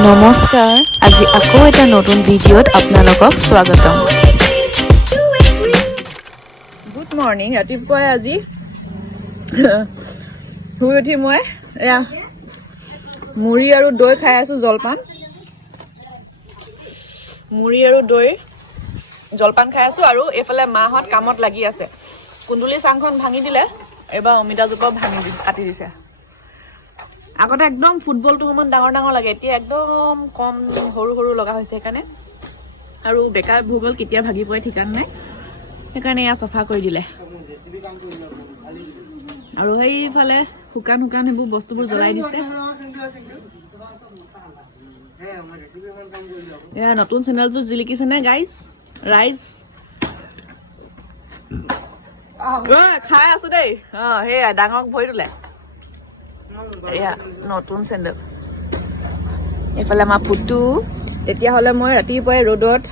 নমস্কাৰ আজি আকৌ এটা নতুন ভিডিঅ'ত আপোনালোকক স্বাগতম গুড মৰ্নিং ৰাতিপুৱাই আজি শুই উঠি মই এয়া মুড়ি আৰু দৈ খাই আছো জলপান মুড়ি আৰু দৈ জলপান খাই আছো আৰু এফালে মাহত কামত লাগি আছে কুন্দুলি চাংখন ভাঙি দিলে এবাৰ অমিতা জোপাও কাটি দিছে আগতে একদম ফুটবলটো সমান ডাঙৰ ডাঙৰ লাগে এতিয়া একদম কম সৰু সৰু লগা হৈছে সেইকাৰণে আৰু বেকাৰ ভূগোল কেতিয়া ভাগি পৰে ঠিকান নাই সেইকাৰণে এয়া চফা কৰি দিলে আৰু সেইফালে শুকান শুকান সেইবোৰ বস্তুবোৰ জ্বলাই দিছে এয়া নতুন চেনেলটো জিলিকিছে নে গাইজ ৰাইজ খাই আছো দেই সেয়া ডাঙৰক ভৰি তোলে এয়া নতুন চেণ্ডেল এইফালে আমাৰ পুতু তেতিয়াহ'লে মই ৰাতিপুৱাই ৰ'দত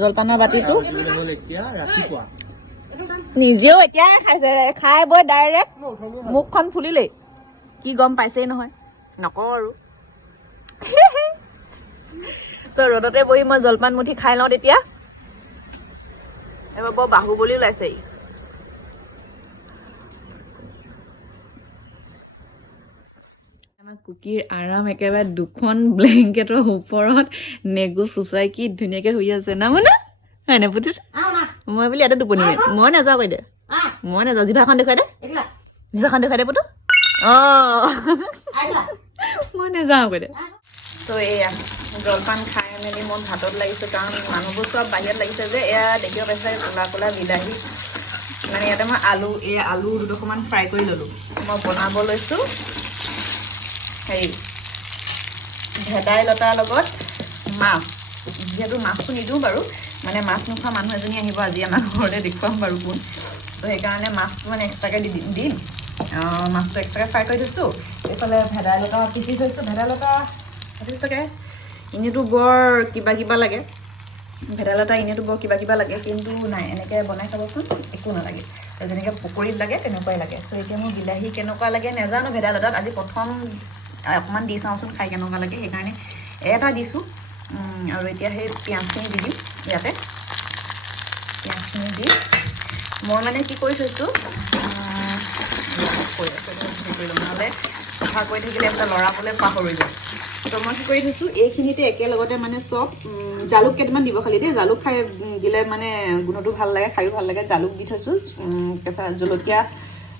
জলপানৰ বাতিটো নিজেও এতিয়াই খাইছে খাই বৈ ডাইৰেক্ট মুখখন ফুলিলেই কি গম পাইছেই নহয় নকওঁ আৰু ৰ'দতে বহি মই জলপান মুঠি খাই লওঁ তেতিয়া এবাৰ বৰ বাহুবলী ওলাইছে কুকিৰ আৰাম একেবাৰে দুখন ব্লেংকেটৰ ওপৰত নেগু চুচুৱাই কি ধুনীয়াকে শুই আছে না মানে হয় নে পুতু মই বুলি ইয়াতে টোপনি মই নাযাওঁ বাইদেউ মই নাযাওঁ জিভাখন দেখুৱাই দে পুতু মই নাযাওঁ বাইদেউ ত' এয়া জলপান খাই মেলি মই ভাতত লাগিছো কাৰণ মানুহবোৰ চব বাহিৰত লাগিছে যে এয়া দেখিব পাইছে ক'লা ক'লা বিলাহী মানে ইয়াতে মই আলু দুডোখৰমান ফ্ৰাই কৰি ল'লোঁ মই বনাব লৈছোঁ হেৰি ভেদাইলতাৰ লগত মাছ যিহেতু মাছটো নিদিওঁ বাৰু মানে মাছ নোখোৱা মানুহ এজনী আহিব আজি আমাৰ ঘৰলৈ দেখুৱাম বাৰু কোন তো সেইকাৰণে মাছটো মানে এক্সট্ৰাকৈ দিম মাছটো এক্সট্ৰাকৈ ফ্ৰাই কৰি থৈছোঁ এইফালে ভেদাইলতা পিচি থৈছোঁ ভেদাইলতা চাগে এনেইতো বৰ কিবা লাগে ভেদাইলতা এনেইতো বৰ কিবা লাগে কিন্তু নাই এনেকৈ বনাই খাবচোন একো নালাগে যেনেকৈ পকৰীত লাগে তেনেকুৱাই লাগে চ' এতিয়া মোৰ বিলাহী কেনেকুৱা লাগে নাজানো ভেদাইলতাত আজি প্ৰথম অকণমান দি চাওঁচোন খাই কেনেকুৱা লাগে সেইকাৰণে এটা দিছোঁ আৰু এতিয়া সেই পিঁয়াজখিনি দি দিম ইয়াতে পিঁয়াজখিনি দি মই মানে কি কৰি থৈছোঁ নহ'লে চফা কৰি থাকিলে এটা লৰাবলৈ পাহৰি যায় তো মই কি কৰি থৈছোঁ এইখিনিতে একেলগতে মানে চব জালুক কেইটামান দিব খালি দেই জালুক খাই দিলে মানে গোন্ধটো ভাল লাগে খায়ো ভাল লাগে জালুক দি থৈছোঁ কেঁচা জলকীয়া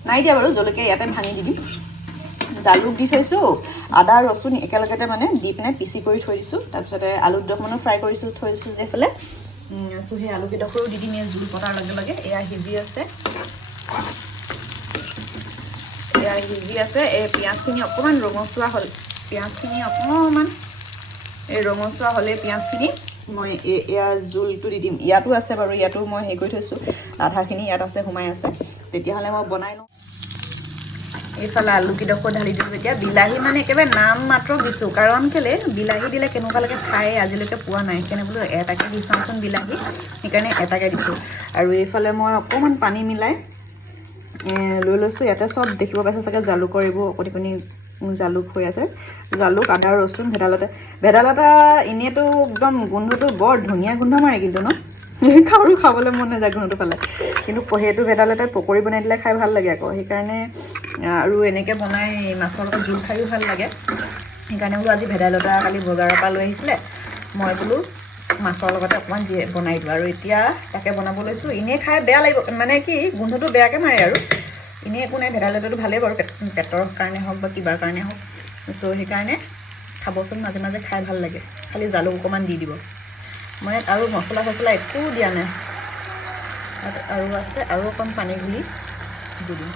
নাই দিয়া বাৰু জলকীয়া ইয়াতে ভাঙি দিবি জালুক দি থৈছোঁ আদা ৰচুন একেলগতে মানে দি পিনে পিচি কৰি থৈ দিছোঁ তাৰপিছতে আলু দুডোখৰমানো ফ্ৰাই থৈছোঁ যে এইফালে চ' সেই আলুকেইডোখৰো দি দিম জোল পতাৰ লগে লগে এয়া সিজি আছে এই পিঁয়াজখিনি অকণমান ৰঙচুৱা হ'ল এই ৰঙচুৱা হ'লে পিঁয়াজখিনি মই এয়া জোলটো দি দিম ইয়াতো আছে বাৰু ইয়াতো মই হেৰি কৰি থৈছোঁ আধাখিনি ইয়াত আছে সোমাই আছে তেতিয়াহ'লে মই বনাই লওঁ এইফালে আলুকেইডোখৰ ঢালি দিছোঁ এতিয়া বিলাহী মানে একেবাৰে নাম মাত্ৰ দিছোঁ কাৰণ কেলৈ বিলাহী দিলে কেনেকুৱা লাগে খাই আজিলৈকে পোৱা নাই সেইকাৰণে বোলো এটাকে দি চাওঁচোন বিলাহী সেইকাৰণে এটাকে দিছোঁ আৰু এইফালে মই অকণমান পানী মিলাই লৈ লৈছোঁ ইয়াতে চব দেখিব পাইছে চাগে জালুকৰ এইবোৰ অকণি জালুক হৈ আছে জালুক আদা ৰচুন ভেদাইলতা এনেইতো একদম গোন্ধটো বৰ ধুনীয়া গোন্ধ মাৰে কিন্তু ন কাৰো খাবলৈ মন নাযায় গোন্ধটো পালে কিন্তু সেইটো ভেদাইলতাই পকৰি বনাই দিলে খাই ভাল লাগে আকৌ সেইকাৰণে আৰু এনেকৈ বনাই মাছৰ লগত জোল খায়ো ভাল লাগে সেইকাৰণে বোলো আজি ভেদাইলতা কালি বজাৰৰ পৰা লৈ আহিছিলে মই বোলো মাছৰ লগতে অকণমান বনাই দিওঁ আৰু এতিয়া তাকে বনাব লৈছোঁ এনেই খাই বেয়া লাগিব মানে কি গোন্ধটো বেয়াকৈ মাৰে আৰু এনেই একো নাই ভেদাইলতাটো ভালেই বাৰু পেটৰ কাৰণে হওক বা কিবাৰ কাৰণে হওক চ' সেইকাৰণে খাবচোন মাজে মাজে খাই ভাল লাগে খালি জালুক অকণমান দি দিব মই আৰু মছলা একো দিয়া নাই আৰু আছে আৰু অকণ পানী গুলি দি দিম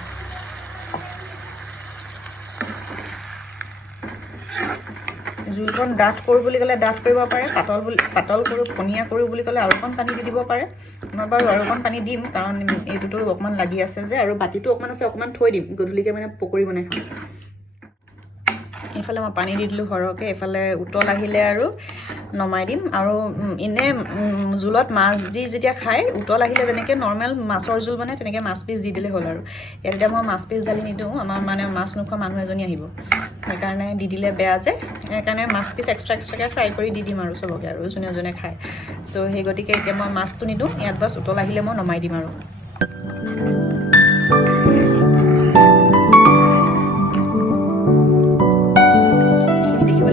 জোলকণ ডাঠ কৰোঁ বুলি ক'লে ডাঠ কৰিব পাৰে পাতল কৰোঁ পনীয়া কৰোঁ বুলি ক'লে আৰু অকণ পানী দি দিব পাৰে মই বাৰু আৰু অকণ পানী দিম কাৰণ এইটোতো অকণমান লাগি আছে যে আৰু বাতিটো অকণমান আছে অকণমান থৈ দিম গধূলিকৈ মানে পকৰি বনাই খাম এইফালে মই পানী দি দিলোঁ সৰহকৈ এইফালে উতল আহিলে আৰু নমাই দিম আৰু এনে জোলত মাছ দি যেতিয়া খাই উতল আহিলে যেনেকৈ নৰ্মেল মাছৰ জোল বনাই তেনেকৈ মাছ পিচ দি দিলে হ'ল আৰু ইয়াত এতিয়া মই মাছ পিচ দালি নিদিওঁ আমাৰ মানে মাছ নোখোৱা মানুহ এজনী আহিব সেইকাৰণে দি দিলে বেয়া যে সেইকাৰণে মাছ পিচ এক্সট্ৰাকৈ ফ্ৰাই কৰি দি দিম আৰু চবকে আৰু যোনে যোনে খায় চ' সেই গতিকে এতিয়া মই মাছটো নিদিওঁ ইয়াত বাছ উতল আহিলে মই নমাই দিম আৰু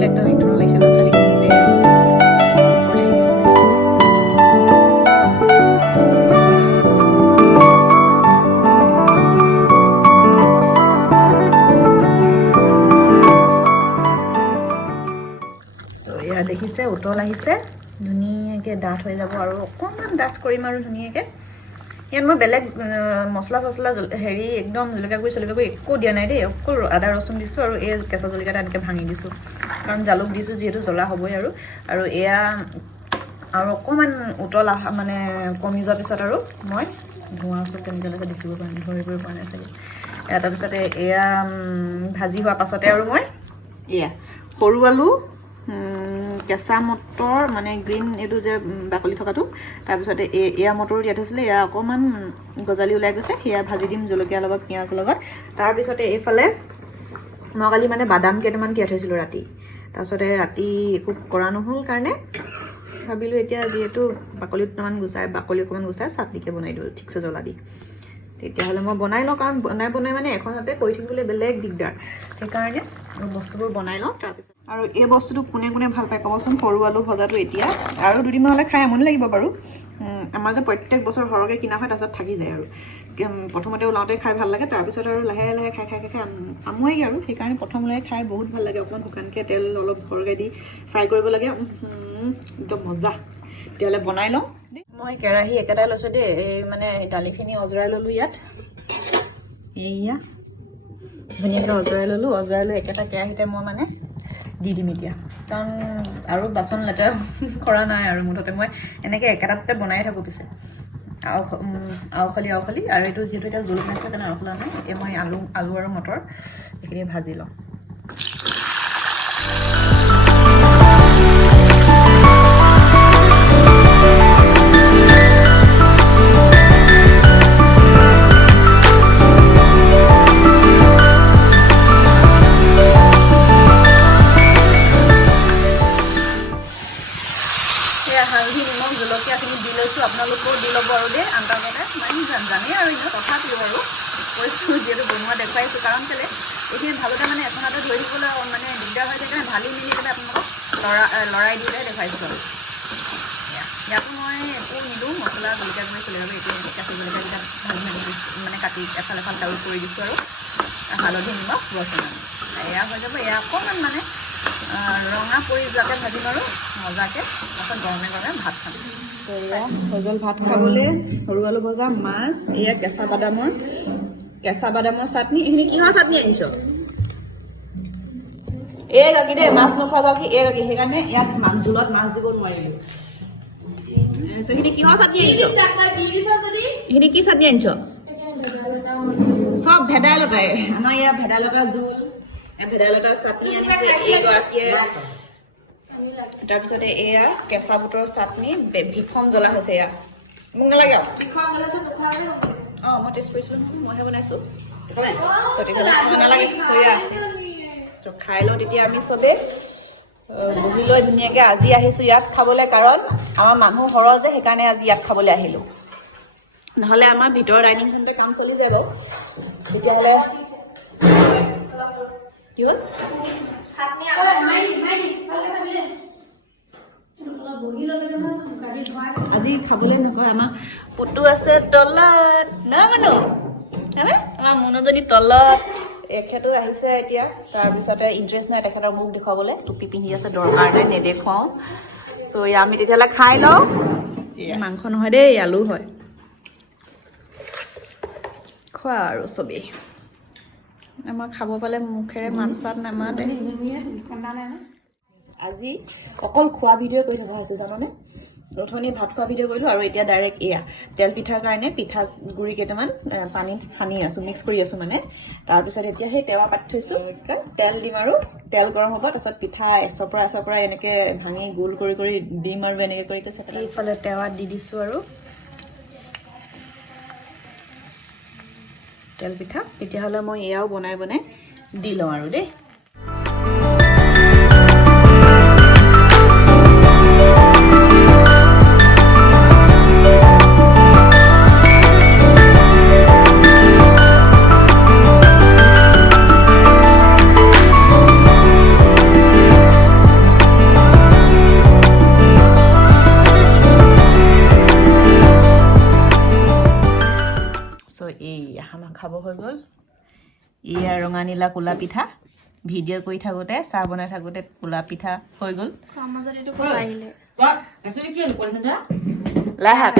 একদম একদম লাগিছে ন খালি এয়া দেখিছে উতল আহিছে ধুনীয়াকৈ ডাঠ হৈ যাব আৰু অকণমান ডাঠ কৰিম আৰু ধুনীয়াকৈ ইয়াত মই বেলেগ মছলা চছলা হেৰি একদম জলকীয়া গুড়ি একো দিয়া নাই দেই অকল আদা ৰচুন দিছোঁ আৰু এই কেঁচা জলকীয়াটা এনেকৈ ভাঙি দিছোঁ কাৰণ জালুক দিছোঁ যিহেতু জ্বলা হ'বই আৰু এয়া আৰু অকণমান উতল মানে কমি যোৱাৰ পিছত আৰু মই ধোঁৱা চব কেনেকৈ লাগে দেখিব পৰা নাই ধৰিব পৰা নাই চাগে তাৰপিছতে এয়া ভাজি হোৱাৰ পাছতে আৰু মই এয়া সৰু আলু কেঁচা মটৰ মানে গ্ৰীণ এইটো যে বাকলি থকাটো তাৰপিছতে এয়া মটৰো দিয়া থৈছিলে এয়া অকণমান গজালি ওলাই গৈছে সেয়া ভাজি দিম জলকীয়াৰ লগত পিঁয়াজৰ লগত তাৰপিছতে এইফালে মই কালি মানে বাদাম কেইটামান তিয়াই থৈছিলোঁ ৰাতি তাৰপিছতে ৰাতি একো কৰা নহ'ল কাৰণে ভাবিলোঁ এতিয়া যিহেতু বাকলি অকণমান গুচাই চাটনিকে বনাই দিওঁ ঠিকছে জ্বলা দি তেতিয়াহ'লে মই বনাই লওঁ কাৰণ বনাই মানে এখন হাতে কৰি থাকিবলৈ বেলেগ দিগদাৰ সেইকাৰণে বস্তুবোৰ বনাই লওঁ তাৰপিছত আৰু এই বস্তুটো কোনে কোনে ভাল পায় ক'বচোন সৰু আলু ভজাটো এতিয়া আৰু দুদিনমান হ'লে খাই আমনি লাগিব বাৰু আমাৰ যে প্ৰত্যেক বছৰ সৰহকৈ কিনা হয় তাৰপিছত থাকি যায় আৰু প্ৰথমতে ওলাওঁতে খাই ভাল লাগে তাৰপিছত আৰু লাহে লাহে খাই আমুৱাইগৈ আৰু সেইকাৰণে প্ৰথম ওলাই খাই বহুত ভাল লাগে অকণমান শুকানকৈ তেল অলপ সৰহকৈ দি ফ্ৰাই কৰিব লাগে একদম মজা তেতিয়াহ'লে বনাই লওঁ মই কেৰাহী একেটাই লৈছোঁ দেই এই মানে দালিখিনি অজৰাই ল'লোঁ ইয়াত এইয়া ধুনীয়াকৈ অজৰাই লৈ একেটা কেৰাহীতে মই মানে দি দিম এতিয়া কাৰণ আৰু বাচন লেতেৰা কৰা নাই আৰু মুঠতে মই এনেকৈ একেটাতে বনাই থাকোঁ পিছে আওখালি আৰু এইটো যিহেতু এতিয়া জোল বনাইছে কাৰণে আওখলা নাই এতিয়া মই আলু আৰু মটৰ এইখিনি ভাজি লওঁ হালধি নিমখ জলকীয়াখিনি দি লৈছোঁ আপোনালোকেও দি ল'ব আৰু দেই আন্দাজতে মানে জানেই আৰু এনেও তথাপিও আৰু কৈছোঁ যিহেতু বনোৱা দেখুৱাইছোঁ কাৰণ কেলৈ এইখিনি ভালতে মানে এখন হাতত ধৰি দিবলৈ মানে দিগদাৰ হৈ থাকে ঢালি মেলি পেলাই আপোনালোকক লৰাই দিলে দেখুৱাইছোঁ আৰু ইয়াতো মই একো নিদিওঁ মছলা জলকীয়া গুড়ি চলি যাব এতিয়া কেঁচা জলকীয়াকেইটা ভাজি মানে কাটি এফাল ডাউল কৰি দিছোঁ আৰু হালধি নিমখ ৰচুন এয়া হৈ যাব এয়া অকণমান মানে ৰঙা পৰি যোৱাকৈ ভাজিম আৰু মজাকৈ তাৰপিছত গৰমে ভাত খাম এয়া হৈ গ'ল ভাত খাবলৈ সৰু আলু ভজা মাছ এয়া কেঁচা বাদামৰ চাটনি এইখিনি কিহৰ চাটনি আনিছ এই গাখীৰ দেই মাছ নোখোৱা গাখীৰ এই গাখীৰ সেইকাৰণে ইয়াত জোলত মাছ দিব নোৱাৰিলোঁ সেইখিনি কিহৰ চাটনি আনিছ এইখিনি কি চাটনি আনিছ চব ভেদাইলতাই আমাৰ ইয়াত ভেদাইলতা জোল ভেদাইলতাৰ চাটনি আনিছে এইগৰাকীয়ে তাৰপিছতে এয়া কেঁচা বুটৰ চাটনি ভীষণ জ্বলা হৈছে এয়া মোক নালাগে মই টেষ্ট কৰিছিলোঁ নহয় মইহে বনাইছোঁ নালাগে সেয়া আছে খাই লওঁ তেতিয়া আমি চবেই বহি লৈ ধুনীয়াকৈ আজি আহিছোঁ ইয়াত খাবলৈ কাৰণ আমাৰ মানুহ সৰহ যে সেইকাৰণে আজি ইয়াত খাবলৈ আহিলোঁ নহ'লে আমাৰ ভিতৰৰ ডাইনিংখনতে কাম চলি যাব তেতিয়াহ'লে কি হ'ল আজি খাবলৈ নকয় আমাৰ পুতু আছে তলত ন মানুহ আমাৰ মুনুজনী তলত এখেতো আহিছে এতিয়া তাৰপিছতে ইণ্টাৰেষ্ট নাই তেখেতৰ মুখ দেখুৱাবলৈ টুপি পিন্ধি আছে দৰকাৰ নাই নেদেখুৱাওঁ চ' আমি তেতিয়াহ'লে খাই লওঁ মাংস নহয় দেই আলু হয় খোৱা আৰু চবেই আমাৰ খাব পালে মুখেৰে মাত চাত নামাতে আজি অকল খোৱা ভিডিঅ' কৰি থকা হৈছে জাননে অথনি ভাত খোৱা ভিডিঅ' কৰিলোঁ আৰু এতিয়া ডাইৰেক্ট এয়া তেল পিঠাৰ কাৰণে পিঠা গুড়ি কেইটামান পানীত সানি আছোঁ মিক্স কৰি আছোঁ মানে তাৰপিছত এতিয়া সেই তেৱা পাতি থৈছোঁ তেল দিম আৰু তেল গৰম হ'ব তাৰপিছত পিঠা এচপৰা এনেকৈ ভাঙি গোল কৰি কৰি দিম আৰু এনেকৈ কৰি এইফালে তেৱাত দি দিছোঁ আৰু তেল পিঠা তেতিয়াহ'লে মই এয়াও বনাই দি লওঁ আৰু দেই আমাৰ খাব হৈ গ'ল এয়া ৰঙা নীলা কোলা পিঠা ভিডিঅ' কৰি থাকোঁতে চাহ বনাই থাকোঁতে কোলা পিঠা হৈ গ'ল লাই শাক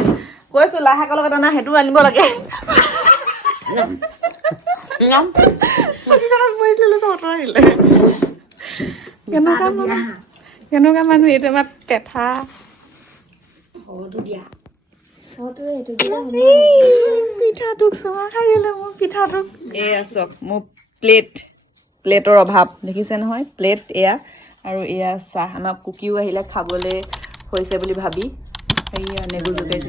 কৈছোঁ লাই শাকৰ লগত অনা সেইটো আনিব লাগে কেনেকুৱা মানুহ এইটো আমাৰ পেঠা পিঠাটোক চুমা খাৰিলে মোৰ পিঠাটোক এয়া চক মোৰ প্লেটৰ অভাৱ দেখিছে নহয় প্লেট এয়া আৰু এয়া চাহ আমাৰ কুকিও আহিলে খাবলৈ হৈছে বুলি ভাবি এয়া নেগুৰ জোকাই